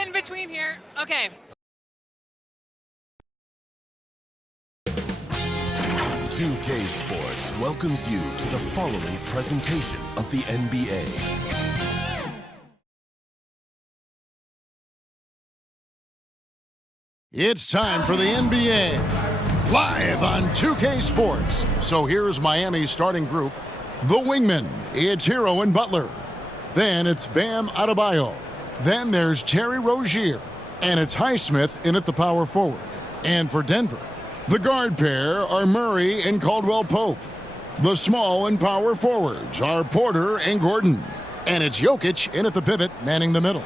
in between here. Okay. 2K Sports welcomes you to the following presentation of the NBA. It's time for the NBA, live on 2K Sports. So here's Miami's starting group. The wingmen, it's Hero and Butler. Then it's Bam Adebayo. Then there's Terry Rozier. And it's Highsmith in at the power forward. And for Denver, the guard pair are Murray and Caldwell Pope. The small and power forwards are Porter and Gordon. And it's Jokic in at the pivot, manning the middle.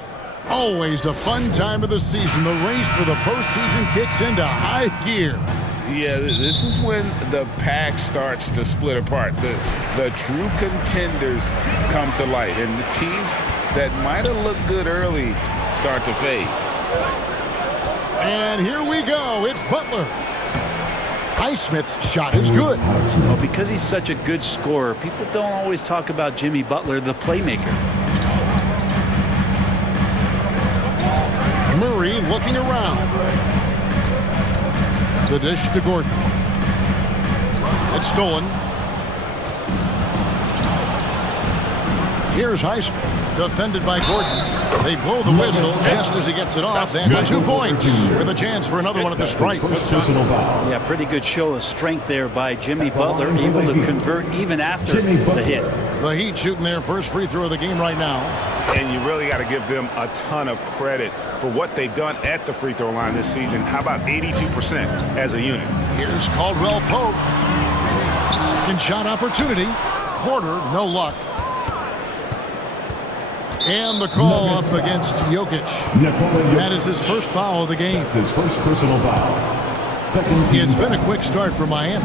Always a fun time of the season. The race for the postseason kicks into high gear. Yeah, this is when the pack starts to split apart. The true contenders come to light, and the teams that might have looked good early start to fade. And here we go. It's Butler. Highsmith's shot is good. Well, because he's such a good scorer, people don't always talk about Jimmy Butler, the playmaker. Murray looking around. The dish to Gordon. It's stolen. Here's Highsmith, defended by Gordon. They blow the whistle just as he gets it off. That's 2 points with a chance for another one at the stripe. Yeah, pretty good show of strength there by Jimmy Butler, able to convert even after the hit. The Heat shooting their first free throw of the game right now. And you really got to give them a ton of credit for what they've done at the free throw line this season. How about 82% as a unit? Here's Caldwell Pope. Second shot opportunity. Porter, no luck. And the call up against Jokic. That is his first foul of the game. That's his first personal foul. Second team. It's been a quick start for Miami.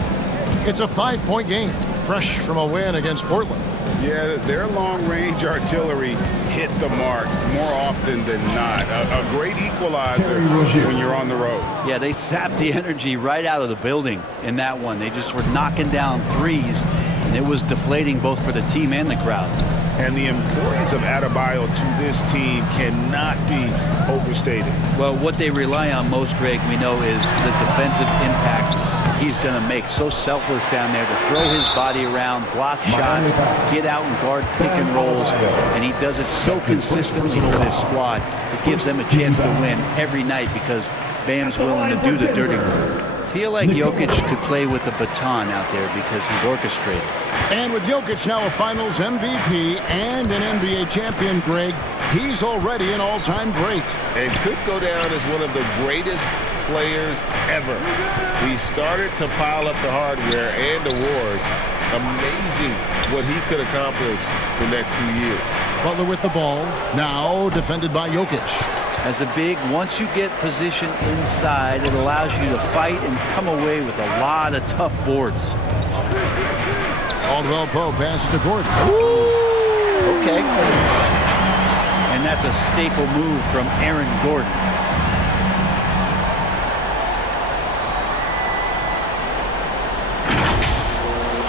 It's a 5-point game, fresh from a win against Portland. Yeah, their long-range artillery hit the mark more often than not. A great equalizer when you're on the road. Yeah, they sapped the energy right out of the building in that one. They just were knocking down threes, and it was deflating both for the team and the crowd. And the importance of Adebayo to this team cannot be overstated. Well, what they rely on most, Greg, we know, is the defensive impact he's going to make. So selfless down there to throw his body around, block shots, get out and guard pick and rolls, and he does it so consistently for this squad. It gives them a chance to win every night because Bam's willing to do the dirty work. I feel like Jokic could play with a baton out there because he's orchestrated. And with Jokic now a Finals MVP and an NBA champion, Greg, he's already an all-time great. And could go down as one of the greatest players ever. He started to pile up the hardware and awards. Amazing what he could accomplish the next few years. Butler with the ball, now defended by Jokic. As a big, once you get position inside, it allows you to fight and come away with a lot of tough boards. Caldwell Pope pass to Gordon. Okay. And that's a staple move from Aaron Gordon.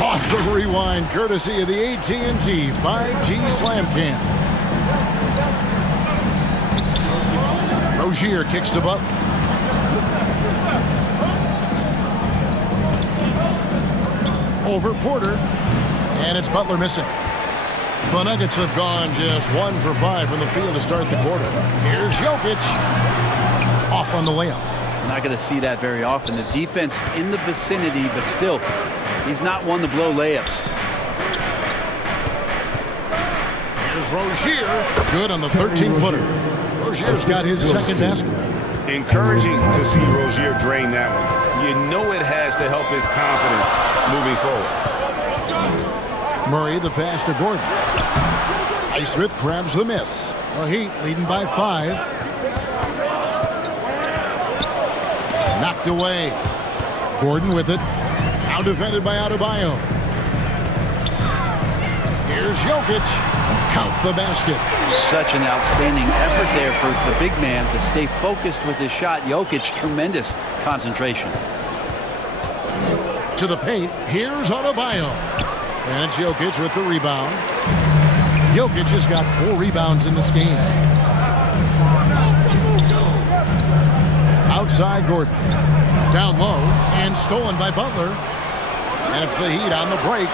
Off the rewind, courtesy of the AT&T 5G Slam Cam. Rozier kicks to Butler. Over Porter. And it's Butler missing. The Nuggets have gone just 1 for 5 from the field to start the quarter. Here's Jokic. Off on the layup. Not going to see that very often. The defense in the vicinity, but still, he's not one to blow layups. Here's Rozier. Good on the 13-footer. Rozier's got his second basket. Encouraging to see Rozier drain that one. You know it has to help his confidence moving forward. Murray the pass to Gordon. Highsmith grabs the miss. The Heat leading by 5. Knocked away. Gordon with it. Now defended by Adebayo. Here's Jokic. Count the basket. Such an outstanding effort there for the big man to stay focused with his shot. Jokic, tremendous concentration. To the paint. Here's Adebayo. And it's Jokic with the rebound. Jokic has got 4 rebounds in this game. inside Gordon. Down low and stolen by Butler. That's the Heat on the break.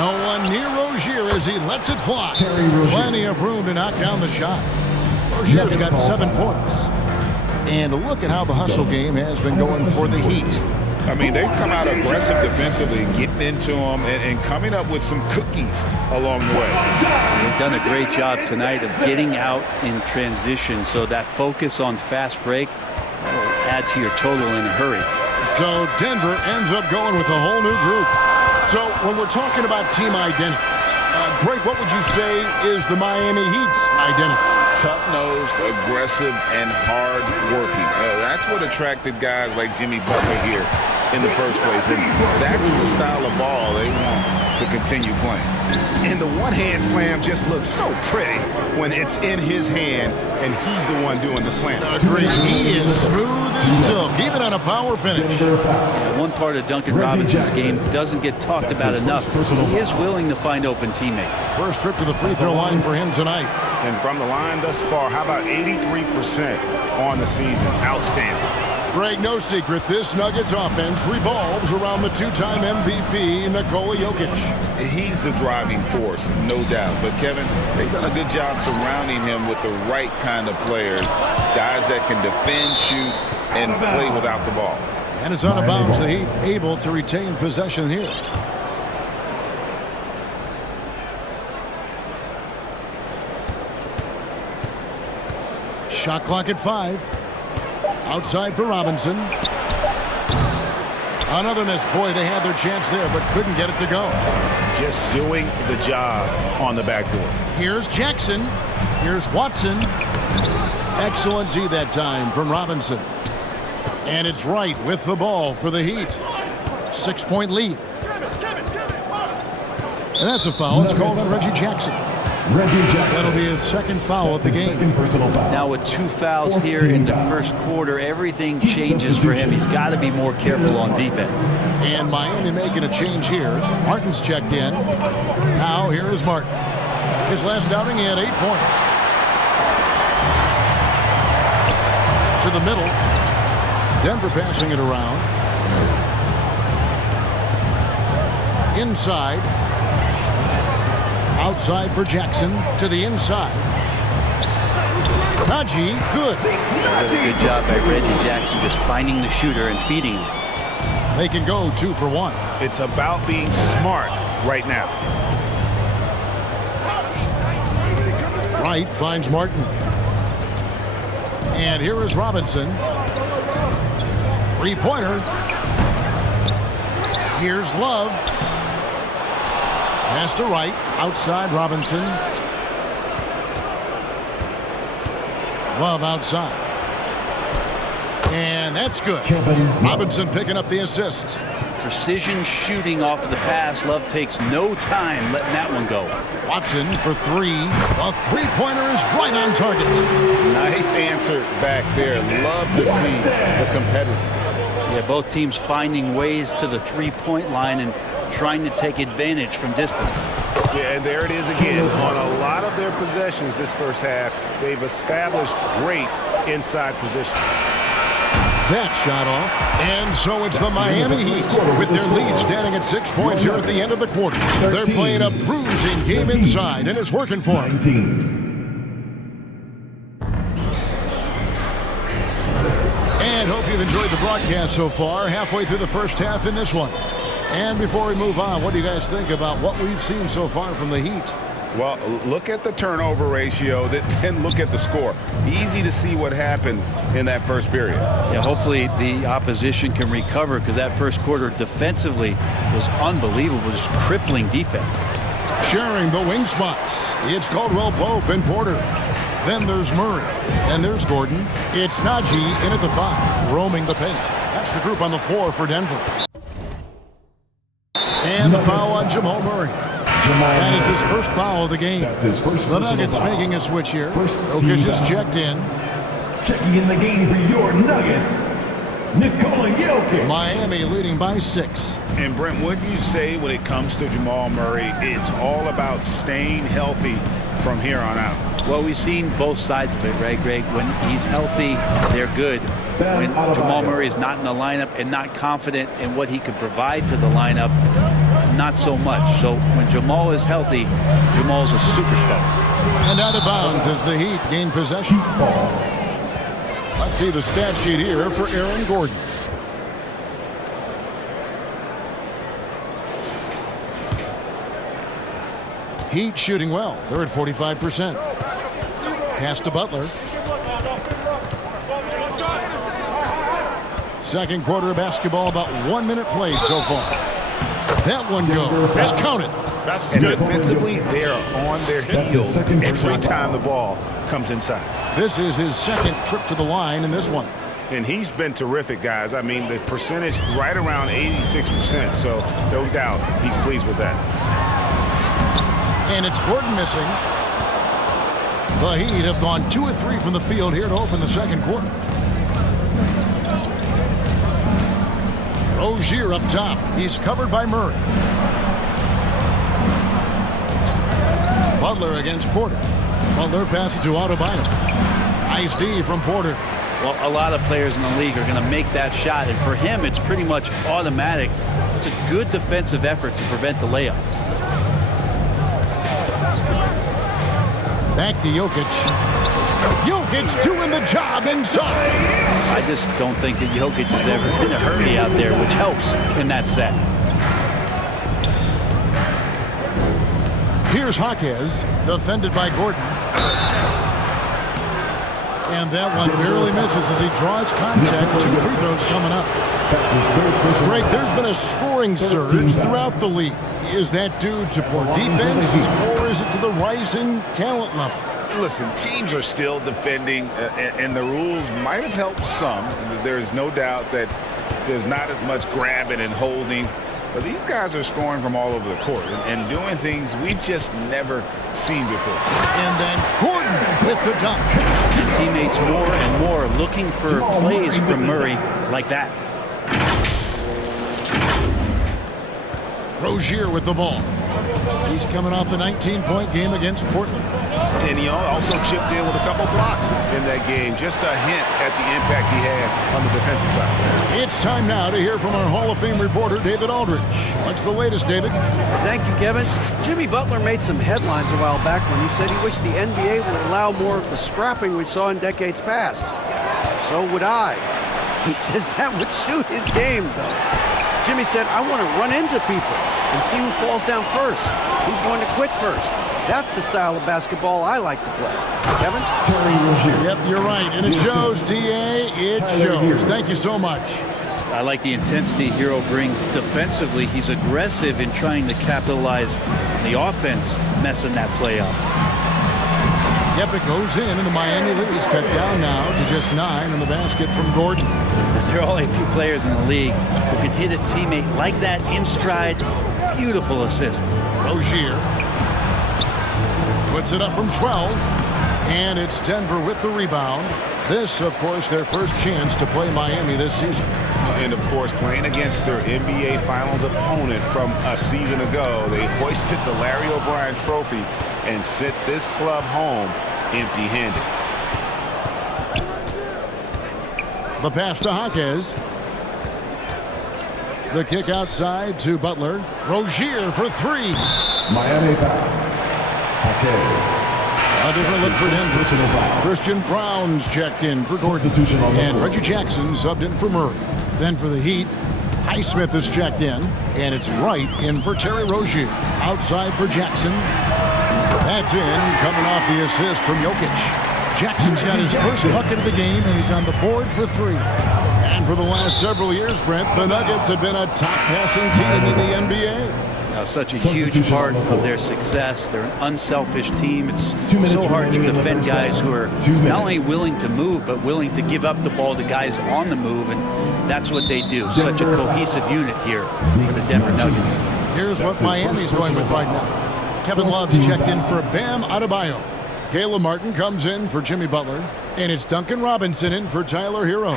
No one near Rozier as he lets it fly. Plenty of room to knock down the shot. Rozier's got 7 points. And look at how the hustle game has been going for the Heat. I mean, they've come out aggressive defensively, getting into them and coming up with some cookies along the way. They've done a great job tonight of getting out in transition, so that focus on fast break will add to your total in a hurry. So Denver ends up going with a whole new group. So when we're talking about team identities, Greg, what would you say is the Miami Heat's identity? Tough-nosed, aggressive, and hard-working. That's what attracted guys like Jimmy Butler here in the first place. And that's the style of ball they want to continue playing. And the one-hand slam just looks so pretty when it's in his hands and he's the one doing the slam. Agreed. He is smooth as silk, even on a power finish. One part of Duncan Robinson's game doesn't get talked about enough. He is willing to find open teammates. First trip to the free throw line for him tonight. And from the line thus far, how about 83% on the season? Outstanding. Greg, no secret, this Nuggets offense revolves around the two-time MVP, Nikola Jokic. He's the driving force, no doubt. But, Kevin, they've done a good job surrounding him with the right kind of players, guys that can defend, shoot, and play without the ball. And it's out of bounds. The Heat able to retain possession here. Shot clock at 5. Outside for Robinson. Another miss. Boy, they had their chance there, but couldn't get it to go. Just doing the job on the backboard. Here's Jackson. Here's Watson. Excellent D that time from Robinson. And it's Wright with the ball for the Heat. 6-point lead. And that's a foul. It's called on Reggie Jackson. That'll be his second foul of the game. Now with 2 fouls here in the first quarter, everything changes for him. He's got to be more careful on defense. And Miami making a change here. Martin's checked in. Now here is Martin. His last outing, he had 8 points. To the middle. Denver passing it around. Inside. Outside for Jackson. To the inside. Najee, good. Really good job by Reggie Jackson just finding the shooter and feeding him. They can go 2 for 1. It's about being smart right now. Wright finds Martin. And here is Robinson. 3-pointer. Here's Love. Pass to Wright. Outside Robinson. Love outside. And that's good. Robinson picking up the assist. Precision shooting off of the pass. Love takes no time letting that one go. Watson for 3. A 3-pointer is right on target. Nice answer back there. Love to see the competitiveness. Yeah, both teams finding ways to the 3-point line and trying to take advantage from distance. Yeah, and there it is again. On a lot of their possessions this first half, they've established great inside position. That shot off. And so it's the Miami Heat with their lead standing at 6 points here at the end of the quarter. They're playing a bruising game inside, and it's working for them. And hope you've enjoyed the broadcast so far. Halfway through the first half in this one. And before we move on, what do you guys think about what we've seen so far from the Heat? Well, look at the turnover ratio, then look at the score. Easy to see what happened in that first period. Yeah, hopefully the opposition can recover because that first quarter defensively was unbelievable, just crippling defense. Sharing the wing spots, it's Caldwell Pope and Porter. Then there's Murray. And there's Gordon. It's Najee in at the 5, roaming the paint. That's the group on the floor for Denver. And the foul on Jamal Murray. That is his first foul of the game. The Nuggets making a switch here. Jokic just checked in. Checking in the game for your Nuggets, Nikola Jokic. Miami leading by 6. And Brent, what do you say when it comes to Jamal Murray? It's all about staying healthy from here on out. Well, we've seen both sides of it, right, Greg? When he's healthy, they're good. When Jamal Murray is not in the lineup and not confident in what he could provide to the lineup, not so much. So when Jamal is healthy, Jamal's a superstar. And out of bounds as the Heat gain possession. Let's see the stat sheet here for Aaron Gordon. Heat shooting well. They're at 45%. Pass to Butler. Second quarter of basketball, about 1 minute played so far. That one goes. Count it. And defensively, they are on their heels every time the ball comes inside. This is his second trip to the line in this one. And he's been terrific, guys. I mean, the percentage right around 86%, so no doubt he's pleased with that. And it's Gordon missing. The Heat have gone 2 of 3 from the field here to open the second quarter. Rozier up top. He's covered by Murray. Butler against Porter. Butler passes to Adebayo. Nice D from Porter. Well, a lot of players in the league are going to make that shot, and for him, it's pretty much automatic. It's a good defensive effort to prevent the layup. Back to Jokic. Jokic doing the job inside. I just don't think that Jokic is ever in a hurry out there, which helps in that set. Here's Jaquez, defended by Gordon. And that one barely misses as he draws contact. 2 free throws coming up. Greg, there's been a scoring surge throughout the league. Is that due to poor defense, or is it to the rising talent level? Listen, teams are still defending, and the rules might have helped some. There is no doubt that there's not as much grabbing and holding. But these guys are scoring from all over the court and doing things we've just never seen before. And then Gordon with the dunk. And teammates more and more looking for plays from Murray like that. Rozier with the ball. He's coming off a 19-point game against Portland. And he also chipped in with a couple blocks in that game. Just a hint at the impact he had on the defensive side. It's time now to hear from our Hall of Fame reporter, David Aldridge. What's the latest, David? Thank you, Kevin. Jimmy Butler made some headlines a while back when he said he wished the NBA would allow more of the scrapping we saw in decades past. So would I. He says that would suit his game, though. Jimmy said, I want to run into people and see who falls down first, who's going to quit first. That's the style of basketball I like to play. Kevin? Yep, you're right. And it shows, D.A. It shows. Thank you so much. I like the intensity Hero brings defensively. He's aggressive in trying to capitalize on the offense, messing that play up. Yep, it goes in, and the Miami lead is cut down now to just 9 on the basket from Gordon. There are only a few players in the league who can hit a teammate like that in stride. Beautiful assist. Rozier puts it up from 12, and it's Denver with the rebound. This, of course, their first chance to play Miami this season. And, of course, playing against their NBA Finals opponent from a season ago, they hoisted the Larry O'Brien Trophy and sent this club home empty-handed. The pass to Jaquez. The kick outside to Butler. Rozier for 3. Miami foul. A different look for Denver. Christian Brown's checked in for Gordon. And Reggie Jackson subbed in for Murray. Then for the Heat, Highsmith is checked in. And it's Wright in for Terry Rozier. Outside for Jackson. That's in, coming off the assist from Jokic. Jackson's got his first bucket of the game, and he's on the board for 3. And for the last several years, Brent, the Nuggets have been a top passing team in the NBA. Such a huge part of their success. They're an unselfish team. It's so hard to defend guys who are not only willing to move, but willing to give up the ball to guys on the move, and that's what they do. Such a cohesive unit here for the Denver Nuggets. Here's what Miami's going with right now. Kevin Love's checked in for Bam Adebayo. Caleb Martin comes in for Jimmy Butler, and it's Duncan Robinson in for Tyler Hero.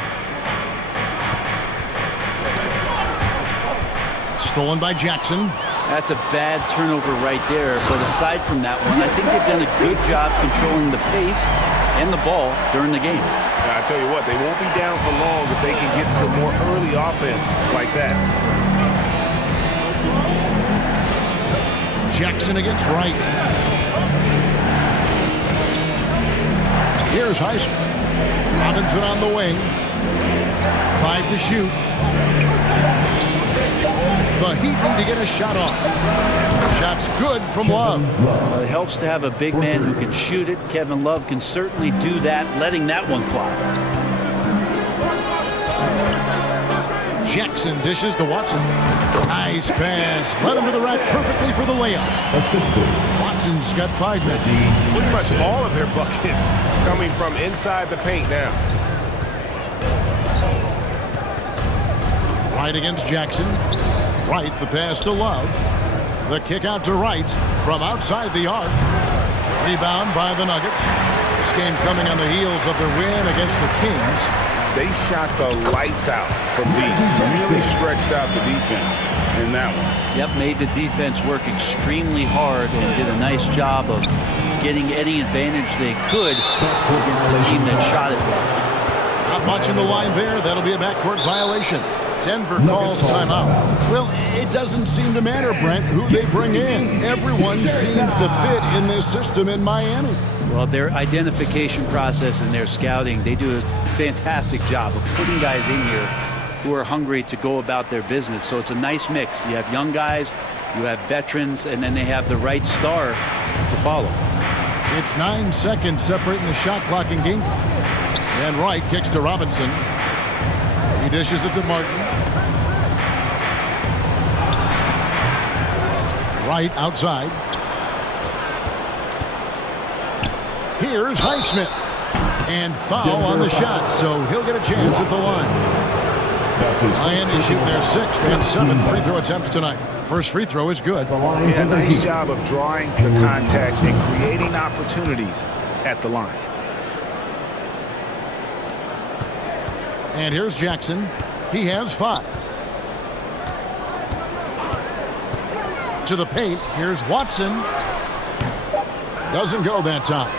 Stolen by Jackson. That's a bad turnover right there. But aside from that one, I think they've done a good job controlling the pace and the ball during the game. I tell you what, they won't be down for long if they can get some more early offense like that. Jackson against Wright. Here's Heisman. Robinson on the wing. 5 to shoot. The Heat need to get a shot off. Shot's good from Love. Well, it helps to have a big man who can shoot it. Kevin Love can certainly do that, letting that one fly. Jackson dishes to Watson. Nice pass. Led him to the rack perfectly for the layup. Watson's got 5 men. Pretty much all of their buckets coming from inside the paint now. Wright against Jackson. Wright, the pass to Love. The kick out to Wright from outside the arc. Rebound by the Nuggets. This game coming on the heels of their win against the Kings. They shot the lights out from deep. Really stretched out the defense in that one. Yep, made the defense work extremely hard and did a nice job of getting any advantage they could against the team that shot it well. Not watching the line there. That'll be a backcourt violation. Denver calls timeout. Well, it doesn't seem to matter, Brent, who they bring in. Everyone seems to fit in this system in Miami. Well, their identification process and their scouting, they do a fantastic job of putting guys in here who are hungry to go about their business. So it's a nice mix. You have young guys, you have veterans, and then they have the right star to follow. It's 9 seconds separating the shot clock and game clock. And Wright kicks to Robinson. He dishes it to Martin. Wright outside. Here's Highsmith. And foul on the shot, so he'll get a chance at the line. Miami shooting their 6th and 7th free throw attempts tonight. First free throw is good. Yeah, nice job of drawing the contact and creating opportunities at the line. And here's Jackson. He has 5. To the paint. Here's Watson. Doesn't go that time.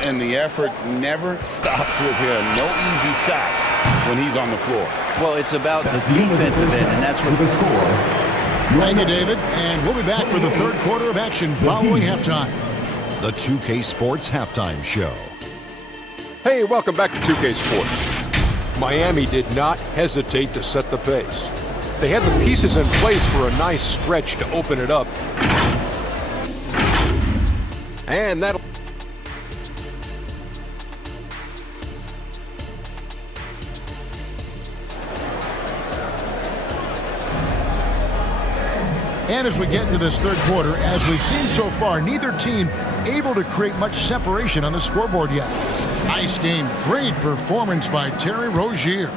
And the effort never stops with him. No easy shots when he's on the floor. Well, it's about the defensive end, and that's what the score. Thank you, David. And we'll be back for the third quarter of action following halftime. The 2K Sports Halftime Show. Hey, welcome back to 2K Sports. Miami did not hesitate to set the pace. They had the pieces in place for a nice stretch to open it up. And that'll... And as we get into this third quarter, as we've seen so far, neither team able to create much separation on the scoreboard yet. Nice game. Great performance by Terry Rozier.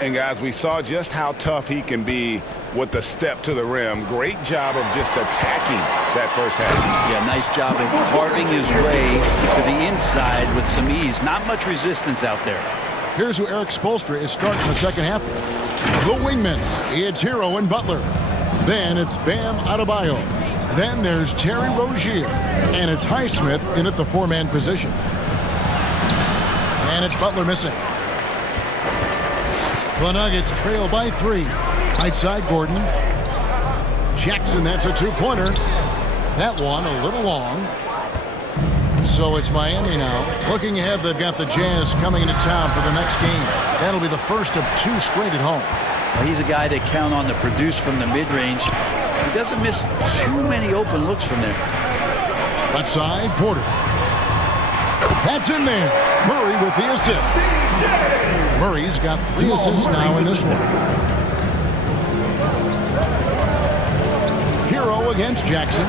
And guys, we saw just how tough he can be with the step to the rim. Great job of just attacking that first half. Yeah, nice job of carving his way to the inside with some ease. Not much resistance out there. Here's who Eric Spoelstra is starting the second half. The wingmen. It's Hero and Butler. Then it's Bam Adebayo. Then there's Terry Rozier. And it's Highsmith in at the 4-man position. And it's Butler missing. The Nuggets trail by 3. Right side, Gordon. Jackson, that's a 2-pointer. That one a little long. So it's Miami now. Looking ahead, they've got the Jazz coming into town for the next game. That'll be the first of 2 straight at home. Well, he's a guy that count on to produce from the mid-range. He doesn't miss too many open looks from there. Left side, Porter. That's in there. Murray with the assist. Murray's got 3 assists now in this one. Hero against Jackson.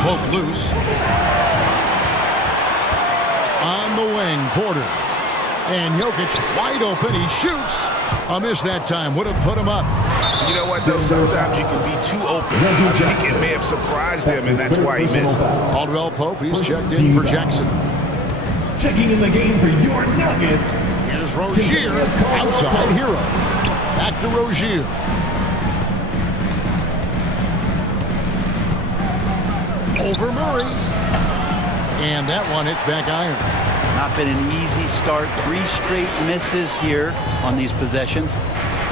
Poke loose. On the wing, Porter. And Jokic wide open. He shoots. A miss that time. Would have put him up. You know what, though? Sometimes you can be too open. I think it may have surprised him, and that's why he missed. Caldwell Pope, he's checked in for Jackson. Checking in the game for your Nuggets. Here's Rozier. Outside, Hero. Back to Rozier. over Murray. And that one hits back iron. Not been an easy start. 3 straight misses here on these possessions.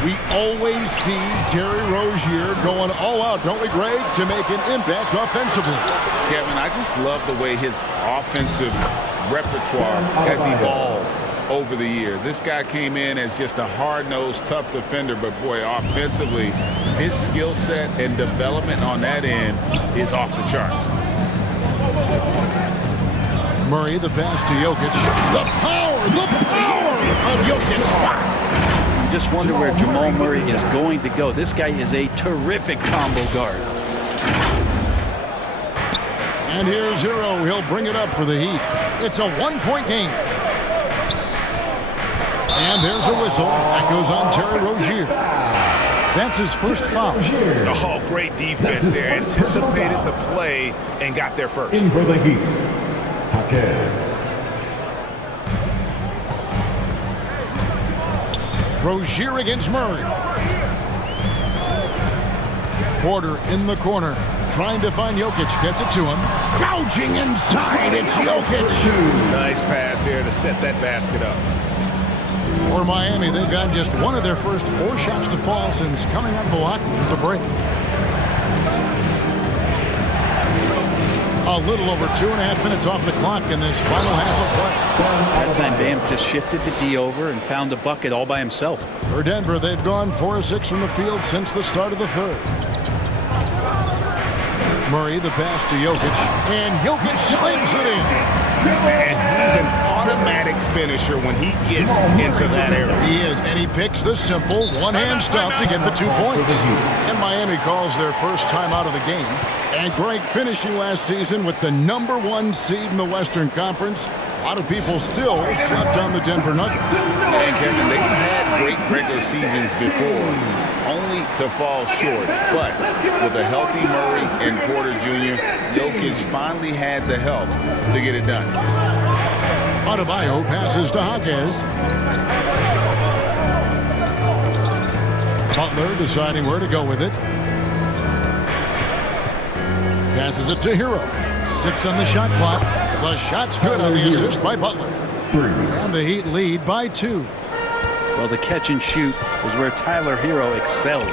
We always see Terry Rozier going all out, don't we, Greg, to make an impact offensively. Kevin, I just love the way his offensive repertoire has evolved over the years. This guy came in as just a hard-nosed, tough defender, but boy, offensively, his skill set and development on that end is off the charts. Murray, the pass to Jokic. The power of Jokic. You just wonder where Jamal Murray is going to go. This guy is a terrific combo guard. And here's Hero. He'll bring it up for the Heat. It's a 1-point game. And there's a whistle. That goes on Terry Rozier. That's his first foul. Oh, great defense there. Anticipated the play and got there first. In for the Heat, Jaquez. Rozier against Murray. Porter in the corner, trying to find Jokic. Gets it to him. Gouging inside. It's Jokic. Nice pass here to set that basket up. For Miami, they've gotten just one of their first 4 shots to fall since coming out of the locker room at the break. A little over 2.5 minutes off the clock in this final half of play. That time, Bam just shifted the D over and found a bucket all by himself. For Denver, they've gone 4 of 6 from the field since the start of the third. Murray, the pass to Jokic, and Jokic slams it in. And he's an automatic finisher when he gets into that area. He is, and he picks the simple one-hand stuff to get the 2 points. And Miami calls their first time out of the game. And Greg, finishing last season with the #1 seed in the Western Conference. A lot of people still slept on the Denver Nuggets. And Kevin, they've had great regular seasons before, only to fall short. But with a healthy Murray and Porter Jr., Jokic finally had the help to get it done. Adebayo passes to Jaquez. Butler deciding where to go with it. Passes it to Hero. 6 on the shot clock. The shot's good on the assist by Butler. 3. And the Heat lead by 2. Well, the catch and shoot is where Tyler Hero excels.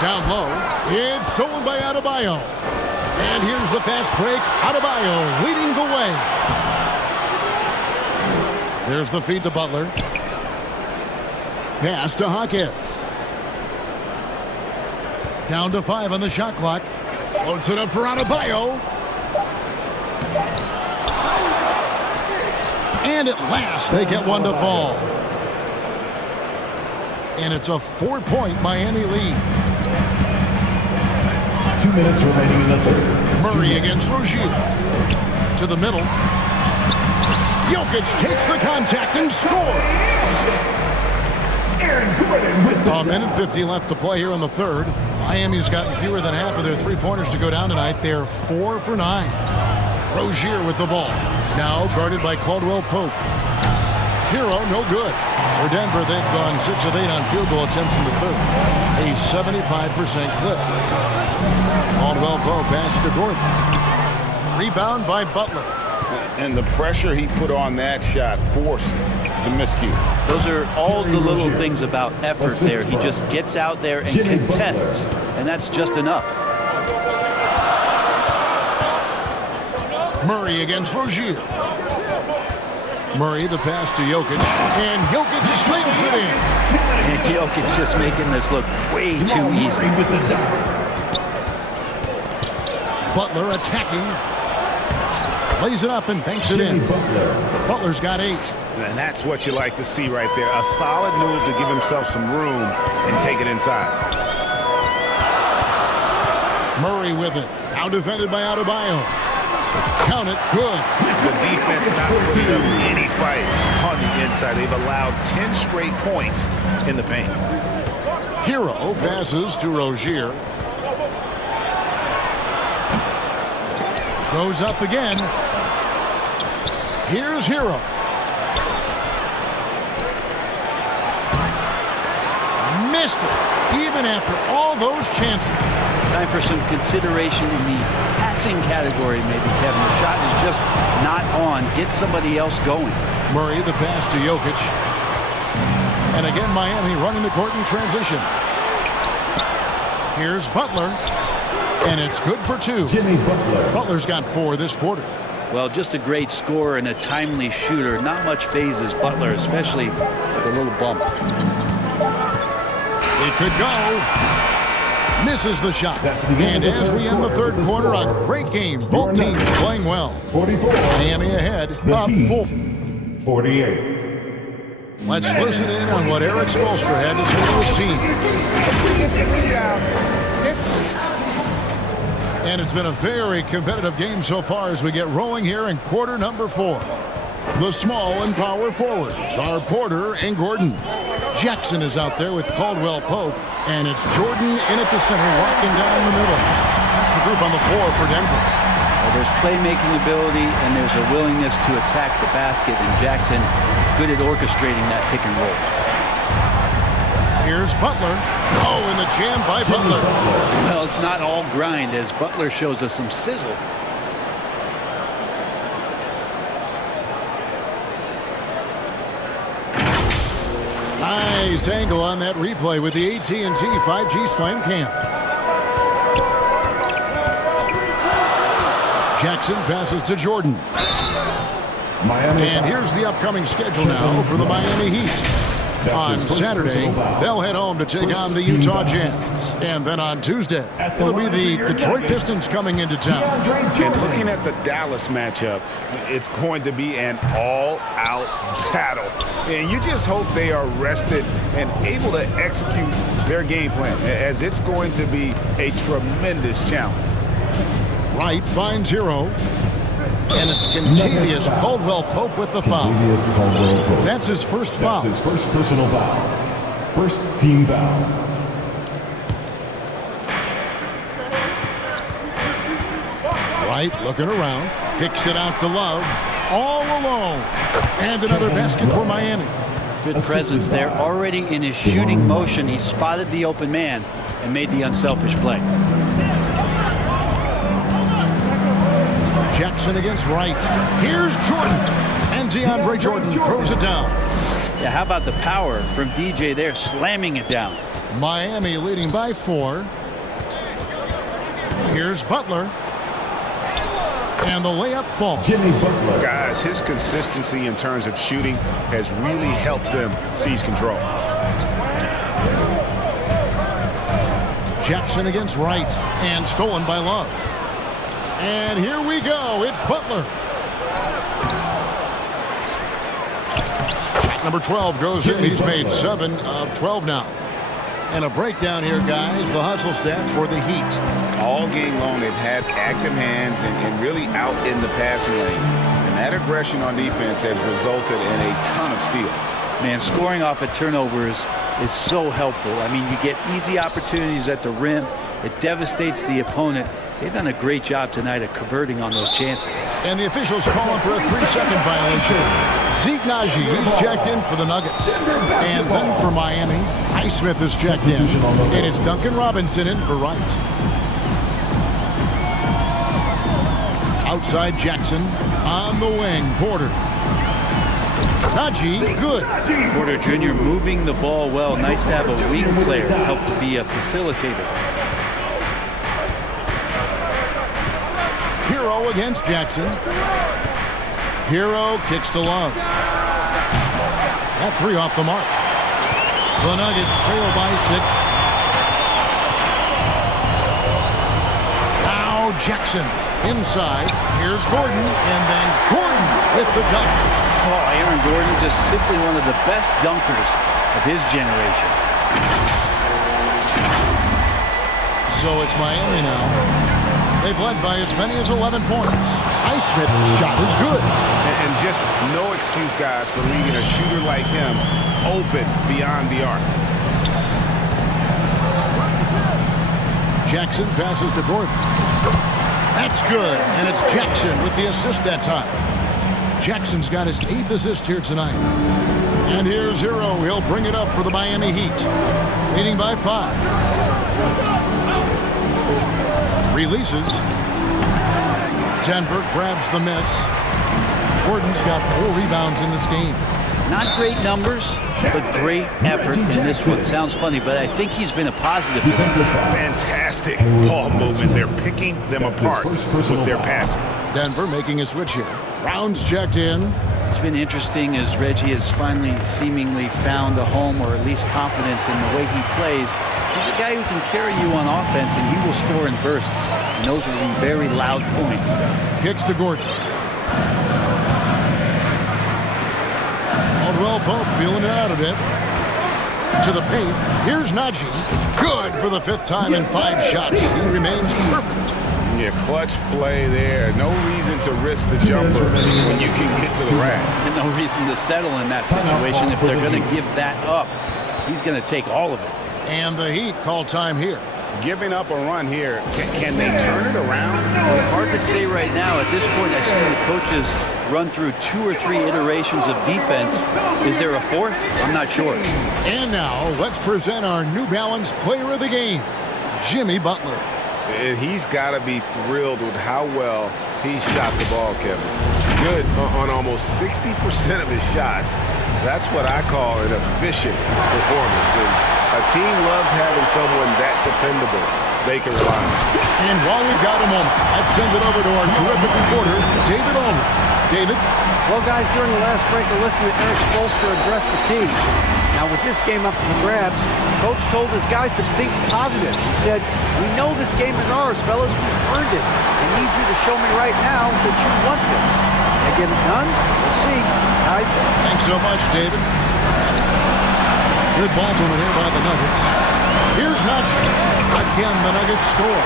Down low. It's stolen by Adebayo. And here's the fast break. Adebayo leading the way. There's the feed to Butler. Pass to Jaquez. Down to 5 on the shot clock. Loads it up for Adebayo. And at last, they get one to fall. And it's a 4-point Miami lead. 2 minutes remaining in the third. Murray against Rozier. To the middle. Jokic takes the contact and scores. A minute 50 left to play here in the third. Miami's gotten fewer than half of their 3-pointers to go down tonight. They're 4 for 9. Rozier with the ball. Now guarded by Caldwell Pope. Hero, no good. For Denver, they've gone 6 of 8 on field goal attempts in the third. A 75% clip. Caldwell Pope pass to Gordon. Rebound by Butler. And the pressure he put on that shot forced the miscue. Those are all the little things about effort there. He just gets out there and contests, and that's just enough. Murray against Rozier. Murray, the pass to Jokic, and Jokic slams it in. And Jokic just making this look way too easy. Butler attacking. Lays it up and banks it in. Butler's got 8. And that's what you like to see right there. A solid move to give himself some room and take it inside. Murray with it. Now defended by Adebayo. Count it. Good. The defense not putting up any fight on the inside. They've allowed 10 straight points in the paint. Hero passes to Rozier. Goes up again. Here's Hero. Missed it. Even after all those chances. Time for some consideration in the passing category, maybe, Kevin. The shot is just not on. Get somebody else going. Murray, the pass to Jokic. And again, Miami running the court in transition. Here's Butler. And it's good for 2. Jimmy Butler. Butler's got 4 this quarter. Well, just a great scorer and a timely shooter. Not much phases Butler, especially with a little bump. It could go. Misses the shot. And as we end the third quarter, a great game. Both teams playing well. 44. Miami ahead of 4. 48. Let's listen in on what Eric Spoelstra had to say to his team. And it's been a very competitive game so far as we get rolling here in quarter number 4. The small and power forwards are Porter and Gordon. Jackson is out there with Caldwell Pope, and it's Jordan in at the center, locking down the middle. That's the group on the floor for Denver. Well, there's playmaking ability, and there's a willingness to attack the basket, and Jackson good at orchestrating that pick and roll. Here's Butler. Oh, and the jam by Butler. Well, it's not all grind as Butler shows us some sizzle. Nice angle on that replay with the AT&T 5G Slam Cam. Jackson passes to Jordan. And here's the upcoming schedule now for the Miami Heat. On Saturday, they'll head home to take on the Utah Jazz. And then on Tuesday, it'll be the Detroit Pistons coming into town. And looking at the Dallas matchup, it's going to be an all-out battle. And you just hope they are rested and able to execute their game plan, as it's going to be a tremendous challenge. Wright finds Hero. And it's Contavious Caldwell Pope with the foul. That's his first foul. That's his first personal foul. First team foul. Wright looking around. Kicks it out to Love. All alone. And another basket for Miami. Good presence there. Already in his shooting motion, he spotted the open man and made the unselfish play. Jackson against Wright. Here's Jordan. And DeAndre Jordan throws it down. Yeah, how about the power from DJ there, slamming it down. Miami leading by 4. Here's Butler. And the layup falls. Jimmy Butler. Guys, his consistency in terms of shooting has really helped them seize control. Jackson against Wright. And stolen by Love. And here we go. It's Butler. Shot number 12 goes in. He's made 7 of 12 now. And a breakdown here, guys. The hustle stats for the Heat. All game long, they've had active hands and really out in the passing lanes. And that aggression on defense has resulted in a ton of steals. Man, scoring off of turnovers is so helpful. I mean, you get easy opportunities at the rim. It devastates the opponent. They've done a great job tonight of converting on those chances. And the officials calling for a 3-second violation. Zeke Naji, he's checked in for the Nuggets. And then for Miami, Highsmith is checked in. And it's Duncan Robinson in for Wright. Outside Jackson. On the wing, Porter. Naji, good. Porter Jr. moving the ball well. Nice to have a wing player help to be a facilitator. Hero against Jackson. Hero kicks to Love. That 3 off the mark. The Nuggets trail by 6. Now Jackson inside. Here's Gordon, and then Gordon with the dunk. Oh, Aaron Gordon, just simply one of the best dunkers of his generation. So it's Miami now. They've led by as many as 11 points. Highsmith's shot is good. And just no excuse, guys, for leaving a shooter like him open beyond the arc. Jackson passes to Gordon. That's good, and it's Jackson with the assist that time. Jackson's got his 8th assist here tonight. And here's Hero. He'll bring it up for the Miami Heat. Leading by 5. Releases. Denver grabs the miss. Gordon's got 4 rebounds in this game. Not great numbers, but great effort in this one. Sounds funny, but I think he's been a positive for them. Fantastic ball movement. They're picking them apart with their passing. Denver making a switch here. Rounds checked in. It's been interesting as Reggie has finally seemingly found a home, or at least confidence in the way he plays. He's a guy who can carry you on offense, and he will score in bursts. And those will be very loud points. Kicks to Gordon. Caldwell Pope feeling it out a bit. To the paint. Here's Najee. Good for the 5th time in 5 shots. He remains perfect. Yeah, clutch play there. No reason to risk the jumper when you can get to the rack. And no reason to settle in that situation. If they're going to give that up, he's going to take all of it. And the Heat call time here. Giving up a run here. Can they turn it around? Well, hard to say right now. At this point, I see the coaches run through 2 or 3 iterations of defense. Is there a 4th? I'm not sure. And now, let's present our New Balance player of the game, Jimmy Butler. And he's got to be thrilled with how well he shot the ball, Kevin. Good on almost 60% of his shots. That's what I call an efficient performance. And a team loves having someone that dependable they can rely on. And while we've got a moment, let's send it over to our terrific reporter, David Ulrich. David? Well, guys, during the last break, I listened to Eric Spoelstra address the team. Now, with this game up for grabs, Coach told his guys to think positive. He said, "We know this game is ours, fellas. We've earned it. I need you to show me right now that you want this." They get it done? We'll see, guys. Thanks so much, David. Good ball movement here by the Nuggets. Here's Najee. Again, the Nuggets score.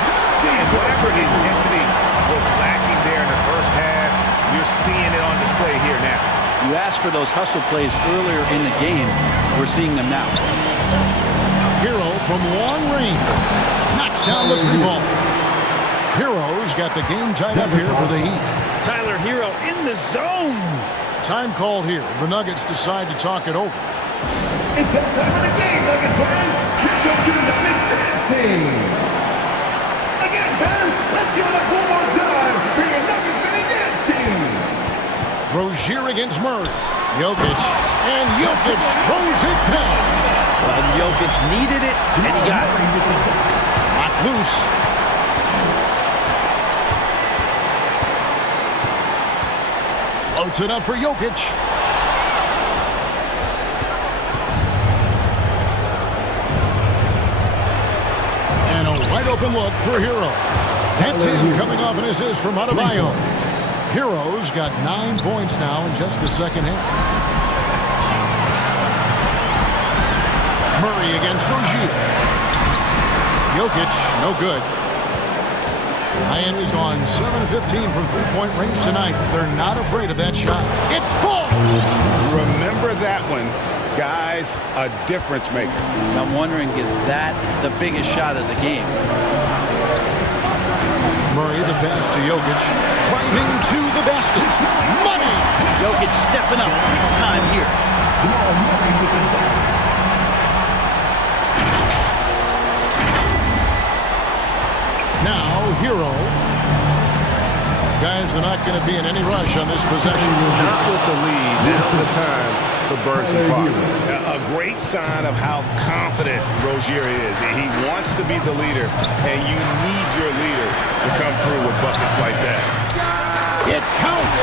And whatever intensity was lacking there in the first half, you're seeing it on display here now. You asked for those hustle plays earlier in the game. We're seeing them now. Hero from long range. Knocks down the 3-ball. Hero's got the game tied up here for the Heat. Tyler Hero in the zone. Time called here. The Nuggets decide to talk it over. It's that time of the game, Nuggets fans. Here comes the Nuggets dance team. Again, fans, let's give it up one more time for your Nuggets dance team. Rozier against Murray. Jokic. And Jokic throws it down. Well, Jokic needed it, and he got it. Lock loose. Floats it up for Jokic. And a wide open look for Hero. That's him coming off an assist from Adebayo. Hero's got 9 points now in just the second half. Murray against Rozier. Jokic, no good. Miami's gone 7-15 from 3-point range tonight. They're not afraid of that shot. It falls! Remember that one. Guys, a difference maker. I'm wondering, is that the biggest shot of the game? Murray, the pass to Jokic. Driving to the basket. Money! Jokic stepping up big time here. Jamal Murray with the dunk. Now, Hero. Guys, they're not going to be in any rush on this possession. Not with the lead. Now's the time to burn some clock. A great sign of how confident Rozier is. He wants to be the leader, and you need your leader to come through with buckets like that. It counts!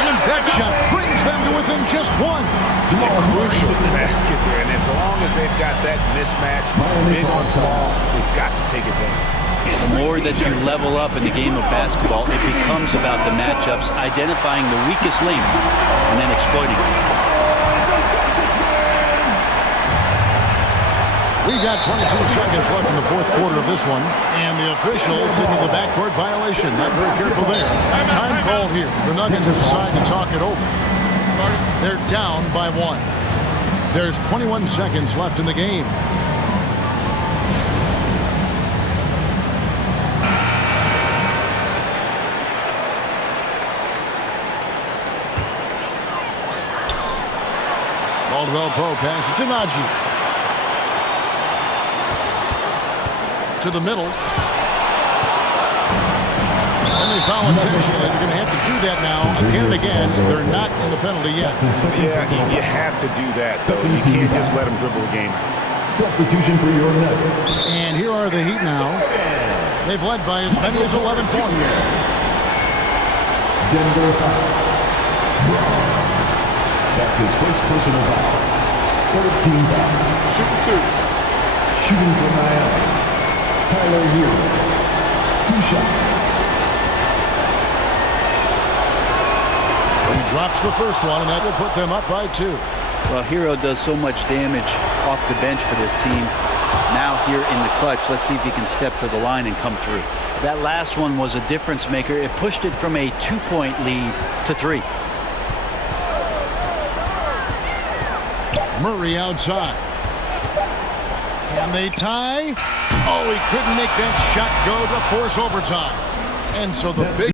And that shot brings them to within just 1. A crucial basket there, and as long as they've got that mismatch, big on small, they've got to take it down. The more that you level up in the game of basketball, it becomes about the matchups, identifying the weakest link, and then exploiting it. We've got 22 seconds left in the 4th quarter of this one, and the official signaled the backcourt violation. Not very careful there. Time called here. The Nuggets decide to talk it over. They're down by 1. There's 21 seconds left in the game. Caldwell Pope passes to Najee. To the middle. And they foul intentionally. They're going to have to do that now again and again. They're not in the penalty yet. Yeah, you have to do that, though. You can't just let them dribble the game. Substitution for your Nuggets. And here are the Heat now. They've led by as many as 11 points. Denver foul. Brown. That's his first personal foul. 13 fouls. Shooting two. Shooting for Miami. Tyler Hero. 2 shots. He drops the first one, and that will put them up by 2. Well, Hero does so much damage off the bench for this team. Now here in the clutch, let's see if he can step to the line and come through. That last one was a difference maker. It pushed it from a 2-point lead to 3. Murray outside. Can they tie? Oh, he couldn't make that shot go to force overtime. And so the big